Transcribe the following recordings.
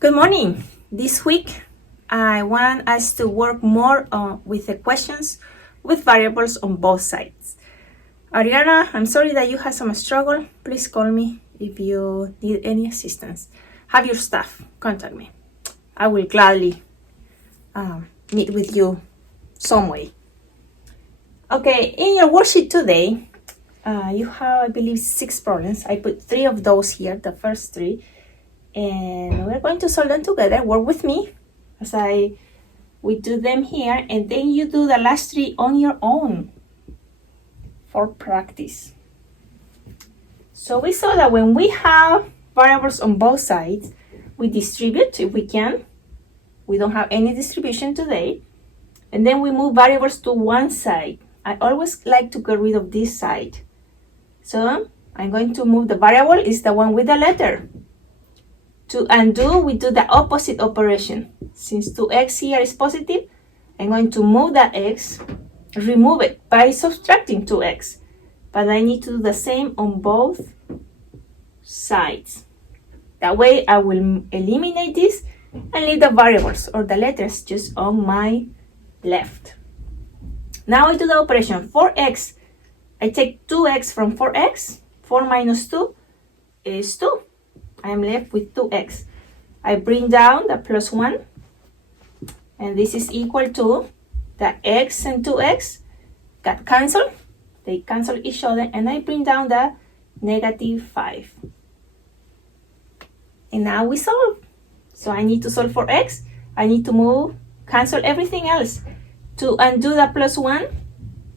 Good morning. This week, I want us to work more with the questions with variables on both sides. Ariana, I'm sorry that you had some struggle. Please call me if you need any assistance. Have your staff contact me. I will gladly meet with you some way. Okay, in your worksheet today, you have, I believe, 6 problems. I put 3 of those here, the first 3. And we're going to solve them together. Work with me as we do them here, and then you do the last 3 on your own for practice. So we saw that when we have variables on both sides, we distribute if we can. We don't have any distribution today. And then we move variables to one side. I always like to get rid of this side. So I'm going to move the variable is the one with the letter. To undo, we do the opposite operation. Since 2x here is positive, I'm going to move that x, remove it by subtracting 2x. But I need to do the same on both sides. That way I will eliminate this and leave the variables or the letters just on my left. Now I do the operation 4x. I take 2x from 4x. 4 minus 2 is 2. I am left with 2x. I bring down the plus 1, and this is equal to the x and 2x got cancelled. They cancel each other, and I bring down the negative 5. And now we solve. So I need to solve for x. I need to cancel everything else. To undo the plus 1,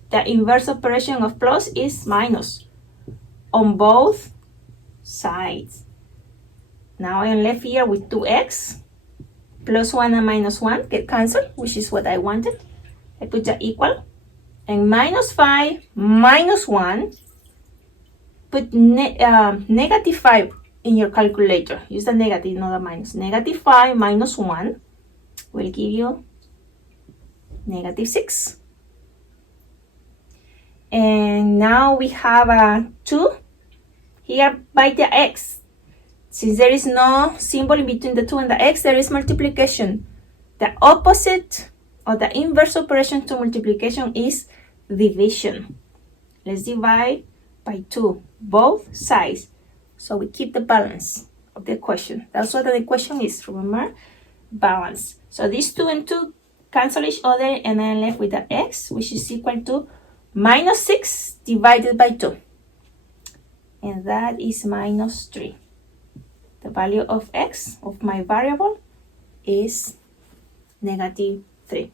the inverse operation of plus is minus on both sides. Now I am left here with 2x, plus 1 and minus 1 get cancelled, which is what I wanted. I put the equal, and minus 5 minus 1, put negative 5 in your calculator. Use the negative, not the minus. Negative 5 minus 1 will give you negative 6. And now we have a 2 here by the x. Since there is no symbol in between the 2 and the x, there is multiplication. The opposite or the inverse operation to multiplication is division. Let's divide by 2, both sides. So we keep the balance of the equation. That's what the equation is, remember? Balance. So these 2 and 2 cancel each other, and I'm left with the x, which is equal to minus 6 divided by 2. And that is minus 3. The value of x, of my variable, is negative 3.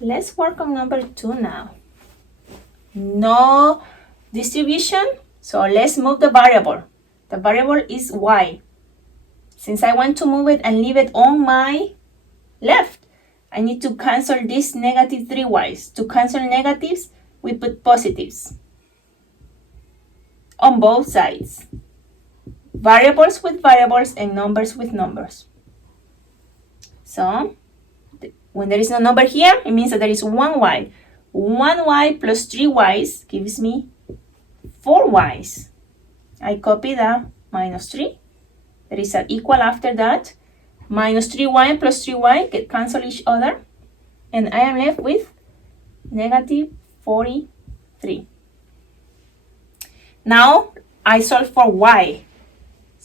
Let's work on number 2 now. No distribution, so let's move the variable. The variable is y. Since I want to move it and leave it on my left, I need to cancel this negative 3y's. To cancel negatives, we put positives on both sides. Variables with variables and numbers with numbers. So, when there is no number here, it means that there is 1y. 1y plus 3y's gives me 4y's. I copy the minus 3. There is an equal after that. Minus 3y plus 3y get cancel each other. And I am left with negative 43. Now, I solve for y.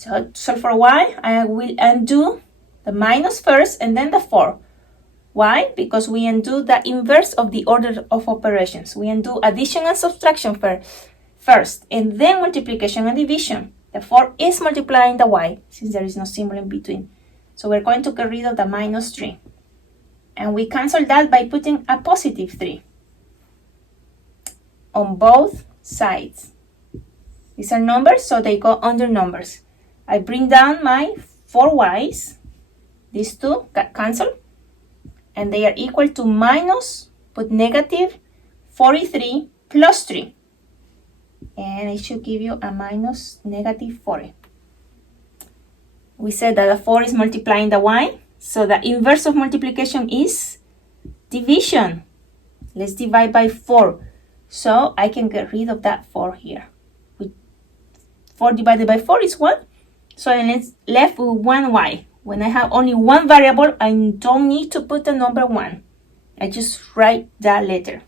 So for y, I will undo the minus first and then the 4. Why? Because we undo the inverse of the order of operations. We undo addition and subtraction first, and then multiplication and division. The 4 is multiplying the y, since there is no symbol in between. So we're going to get rid of the minus 3. And we cancel that by putting a positive 3 on both sides. These are numbers, so they go under numbers. I bring down my 4y's. These 2 got cancelled. And they are equal to minus, put negative 43 plus 3. And it should give you a minus negative 40. We said that the 4 is multiplying the y. So the inverse of multiplication is division. Let's divide by 4. So I can get rid of that 4 here. 4 divided by 4 is 1. So I'm left with 1y. When I have only one variable, I don't need to put the number 1. I just write that letter.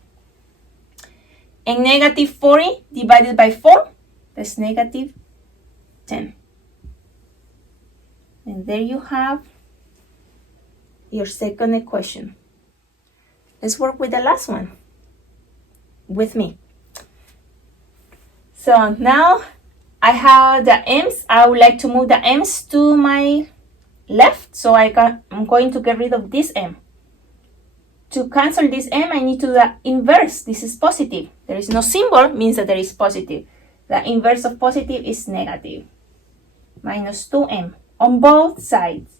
And negative 40 divided by 4, that's negative 10. And there you have your second equation. Let's work with the last one with me. So now I have the m's. I would like to move the m's to my left, so I'm going to get rid of this m. To cancel this m, I need to do the inverse. This is positive. There is no symbol, means that there is positive. The inverse of positive is negative. Minus 2m on both sides.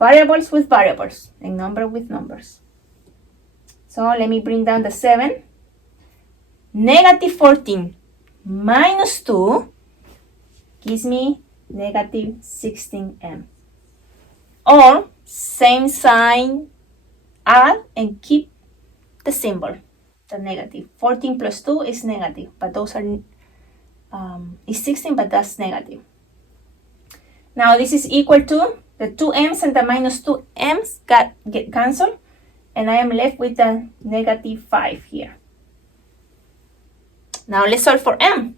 Variables with variables and number with numbers. So let me bring down the 7. Negative 14 minus 2 gives me negative 16m. Or same sign, add and keep the symbol, the negative. 14 plus 2 is negative, but those are is 16, but that's negative. Now this is equal to the 2m's and the minus 2m's get cancelled, and I am left with the negative 5 here. Now let's solve for m.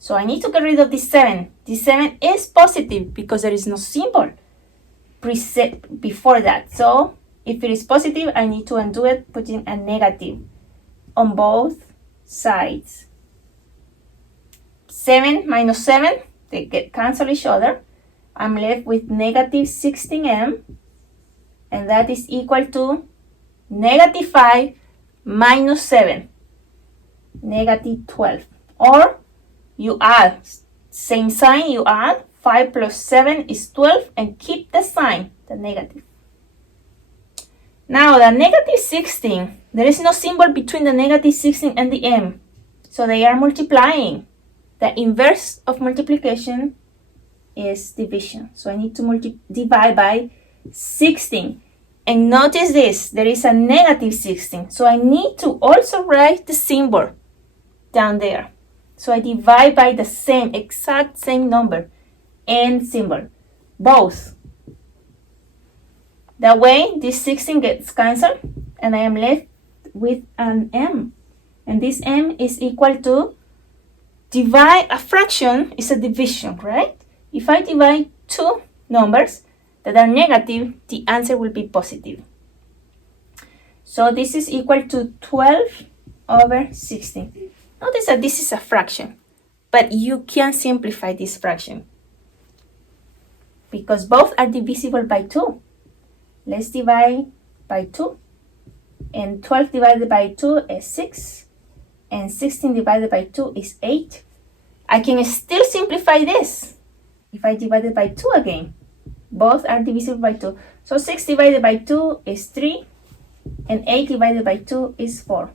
So I need to get rid of this 7. This 7 is positive because there is no symbol preset before that. So if it is positive, I need to undo it, putting a negative on both sides. 7 minus 7, they get cancel each other. I'm left with negative 16m, and that is equal to negative 5 minus 7, negative 12. Or you add, same sign, you add 5 plus 7 is 12, and keep the sign, the negative. Now the negative 16, there is no symbol between the negative 16 and the m, so they are multiplying. The inverse of multiplication is division, so I need to divide by 16. And notice this, there is a negative 16, so I need to also write the symbol down there. So I divide by the same, exact same number and symbol, both. That way, this 16 gets cancelled, and I am left with an m. And this m is equal to, divide a fraction is a division, right? If I divide two numbers that are negative, the answer will be positive. So this is equal to 12 over 16. Notice that this is a fraction, but you can simplify this fraction because both are divisible by 2. Let's divide by 2. And 12 divided by 2 is 6. And 16 divided by 2 is 8. I can still simplify this if I divide it by 2 again. Both are divisible by 2. So 6 divided by 2 is 3. And 8 divided by 2 is 4.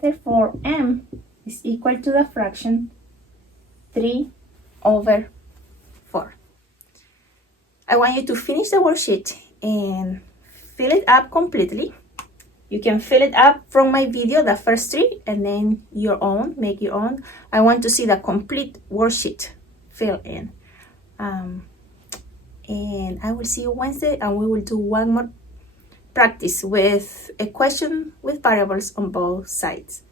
Therefore, m is equal to the fraction 3 over 4. I want you to finish the worksheet and fill it up completely. You can fill it up from my video, the first 3, and then your own, make your own. I want to see the complete worksheet fill in. And I will see you Wednesday, and we will do one more practice with a question with variables on both sides.